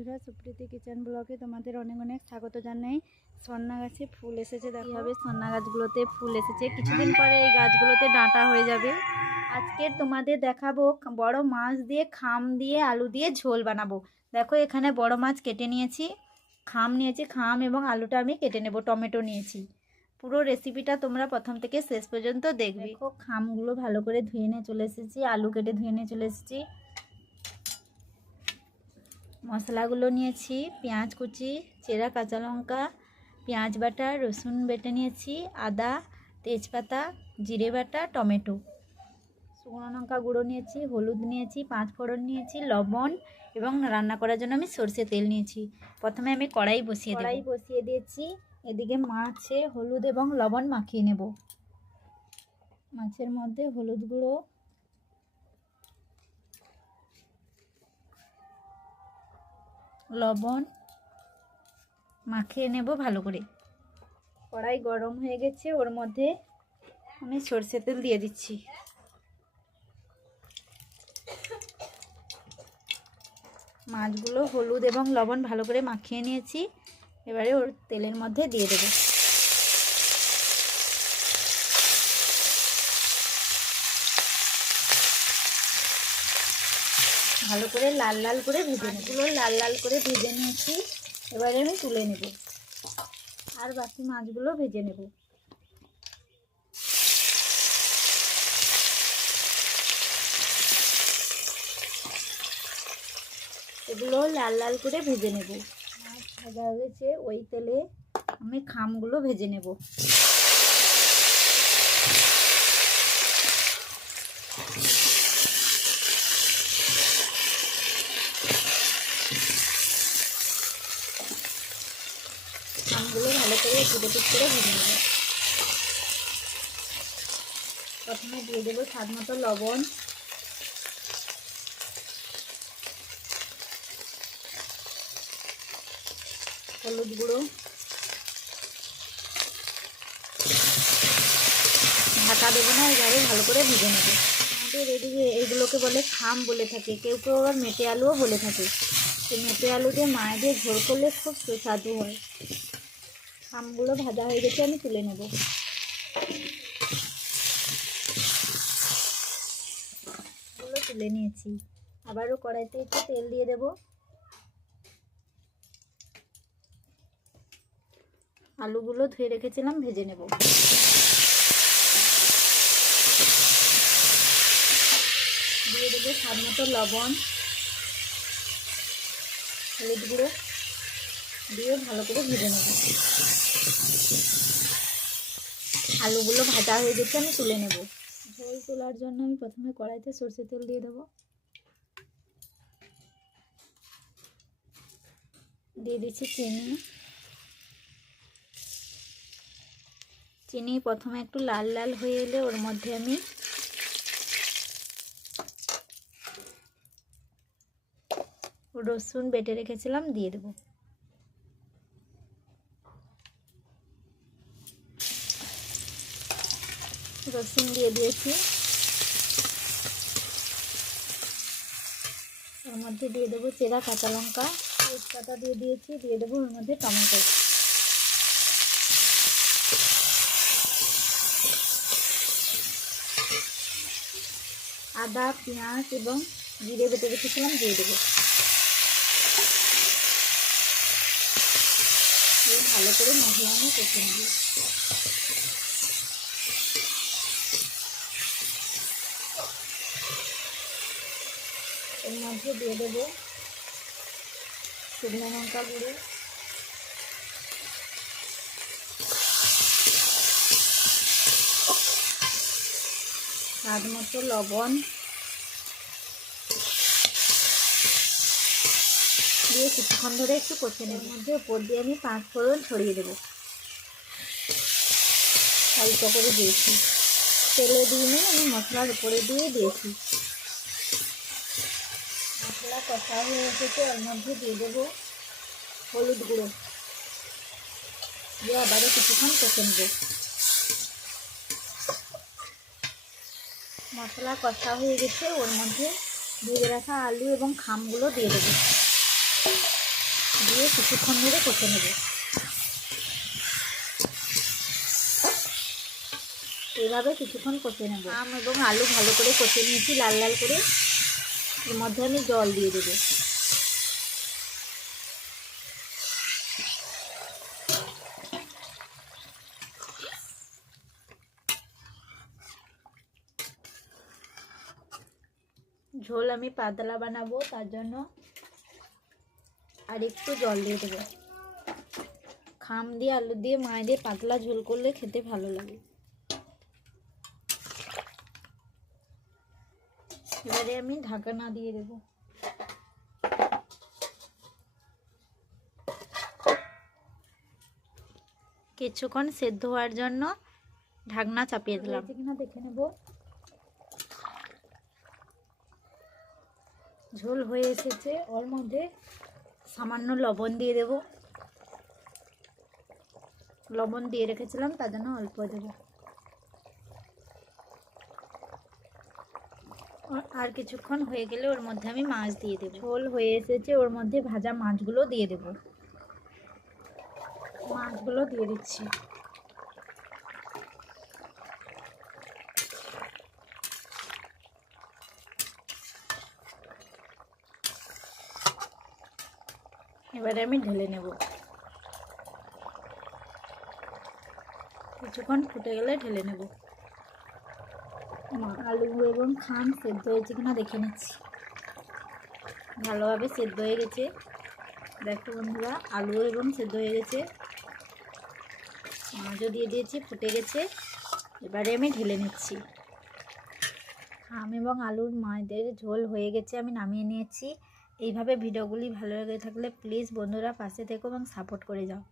বন্ধুরা, সুপ্রীতি কিচেন ব্লগে তোমাদের অনেক অনেক স্বাগত জানাই। সন্না গাছে ফুল এসেছে, দেখা হবে সন্না গাছগুলোতে ফুল এসেছে। কিছুদিন পরে এই গাছগুলোতে ডাঁটা হয়ে যাবে। আজকে তোমাদের দেখাবো বড় মাছ দিয়ে খাম দিয়ে আলু দিয়ে ঝোল বানাবো। দেখো এখানে বড় মাছ কেটে নিয়েছি, খাম নিয়েছি, খাম এবং আলুটা আমি কেটে নেব, টমেটো নিয়েছি। পুরো রেসিপিটা তোমরা প্রথম থেকে শেষ পর্যন্ত দেখবে। দেখো খামগুলো ভালো করে ধুয়ে নিয়ে চলে এসেছি, আলু কেটে ধুয়ে নিয়ে চলে এসেছি। মশলাগুলো নিয়েছি পেঁয়াজ কুচি, চেরা কাঁচা লঙ্কা, পেঁয়াজ বাটা, রসুন বেটে নিয়েছি, আদা, তেজপাতা, জিরে বাটা, টমেটো, শুকনো লঙ্কা গুঁড়ো নিয়েছি, হলুদ নিয়েছি, 5 ফোড়ন নিয়েছি, লবণ এবং রান্না করার জন্য আমি সরষে তেল নিয়েছি। প্রথমে আমি কড়াই বসিয়ে দিয়েছি। এদিকে মাছে হলুদ এবং লবণ মাখিয়ে নেব। মাছের মধ্যে হলুদ গুঁড়ো, লবণ মাখিয়ে নেব ভালো করে। কড়াই গরম হয়ে গেছে, ওর মধ্যে আমি সরষে তেল দিয়ে দিচ্ছি। মাছগুলো হলুদ এবং লবণ ভালো করে মাখিয়ে নিয়েছি, এবারে ওর তেলের মধ্যে দিয়ে দেব। ভালো করে লাল লাল করে ভেজে নেব। মাছগুলো লাল লাল করে ভেজে নিয়েছি, এবারে আমি তুলে নেব আর বাকি মাছগুলো ভেজে নেব। এগুলো লাল লাল করে ভেজে নেব। মাছ ভাজা হয়ে গেছে, ওই তেলে আমি খামগুলো ভেজে নেব। খামগুলো ভালো করে ফুটে করে ভেজে নেব। প্রথমে দিয়ে দেবো স্বাদ মতো লবণ, হলুদ গুঁড়ো, ঢাকা দেবো না, এইভাবে ভালো করে ভেজে নেব। আমাদের এদিকে এইগুলোকে বলে খাম বলে থাকে, কেউ কেউ আবার মেটে আলুও বলে থাকে। তো মেটে আলু দিয়ে মাছ দিয়ে ঝোল করলে খুব সুস্বাদু হয়। খামগুলো ভাজা হয়ে গেছে, আমি তুলে নেব। এগুলো তুলে নিয়েছি। আবারও কড়াইতে একটু তেল দিয়ে দেব। আলুগুলো ধুয়ে রেখেছিলাম, ভেজে নেব। দিয়ে দেবো স্বাদ মতো লবণ, হলুদ গুঁড়ো দিয়ে ভালো করে ভেজে নেব। আলুগুলো ভাজা হয়ে গেছে, আমি তুলে নেব। ঝোল তোলার জন্য আমি প্রথমে কড়াইতে সরষের তেল দিয়ে দেবো। দিয়ে দিচ্ছি চিনি প্রথমে একটু লাল লাল হয়ে এলে ওর মধ্যে আমি রসুন বেটে রেখেছিলাম দিয়ে দেব। রসুন দিয়ে দিয়েছি, ওর মধ্যে দিয়ে দেবো চেরা কাঁচা লঙ্কা, তেজপাতা দিয়ে দিয়েছি, দিয়ে দেবো ওর মধ্যে টমেটো, আদা, পেঁয়াজ এবং জিরে বেটে রেখেছিলাম দিয়ে দেবো। ভালো করে মশলা আমি কষে নেব। এর মধ্যে দিয়ে দেবো শুকনো লঙ্কা গুঁড়ো, স্বাদ মতো লবণ দিয়ে কিছুক্ষণ ধরে একটু কষে নেব। মধ্যে উপর দিয়ে আমি 5 ফোড়ন ছড়িয়ে দেবো। হালকা করে দিয়েছি, তেলে দিয়ে আমি মশলার উপরে দিয়ে দিয়েছি। মশলা কষা হয়ে এসেছে, ওর মধ্যে দিয়ে দেবো হলুদ গুঁড়ো, দিয়ে আবারও কিছুক্ষণ কষে নেব। মশলা কষা হয়ে গেছে, ওর মধ্যে ভেজে রাখা আলু এবং খামগুলো দিয়ে দেবো। দিয়ে কিছুক্ষণ ধরে কষে নেব। এইভাবে কিছুক্ষণ কষে নেব। আম এবং আলু ভালো করে কষে নিয়েছি লাল লাল করে। এর মধ্যে আমি জল দিয়ে দেবো। ঝোল আমি পাতলা বানাবো, তার জন্য আর একটু জল দিয়ে দেবো। খাম দিয়ে আলু দিয়ে মাছ দিয়ে পাতলা ঝোল করলে খেতে ভালো লাগে। এবারে আমি ঢাকনা দিয়ে দেবো। কিছুক্ষণ সেদ্ধ হওয়ার জন্য ঢাকনা চাপিয়ে দিলাম। কিনা দেখে নেব। ঝোল হয়ে এসেছে, ওর মধ্যে সামান্য লবণ দিয়ে দেব। লবণ দিয়ে রেখেছিলাম, তার জন্য অল্প দেব। আর কিছুক্ষণ হয়ে গেলে ওর মধ্যে আমি মাছ দিয়ে দেব। ঝোল হয়ে এসেছে, ওর মধ্যে ভাজা মাছগুলো দিয়ে দেব। মাছগুলো দিয়ে দিচ্ছি। এবারে আমি ঢেলে নেব। কিছুক্ষণ ফুটে গেলে ঢেলে নেব। আলু এবং খাম সেদ্ধ হয়েছে কিনা দেখে নিচ্ছি। ভালোভাবে সেদ্ধ হয়ে গেছে। দেখো বন্ধুরা, আলু এবং সেদ্ধ হয়ে গেছে। মাছও দিয়ে দিয়েছি, ফুটে গেছে। এবারে আমি ঢেলে নিচ্ছি। খাম এবং আলুর মাছের ঝোল হয়ে গেছে, আমি নামিয়ে নিয়েছি। এইভাবে ভিডিওগুলি ভালো লেগে থাকলে প্লিজ বন্ধুরা পাশে থেকো এবং সাপোর্ট করে যাও।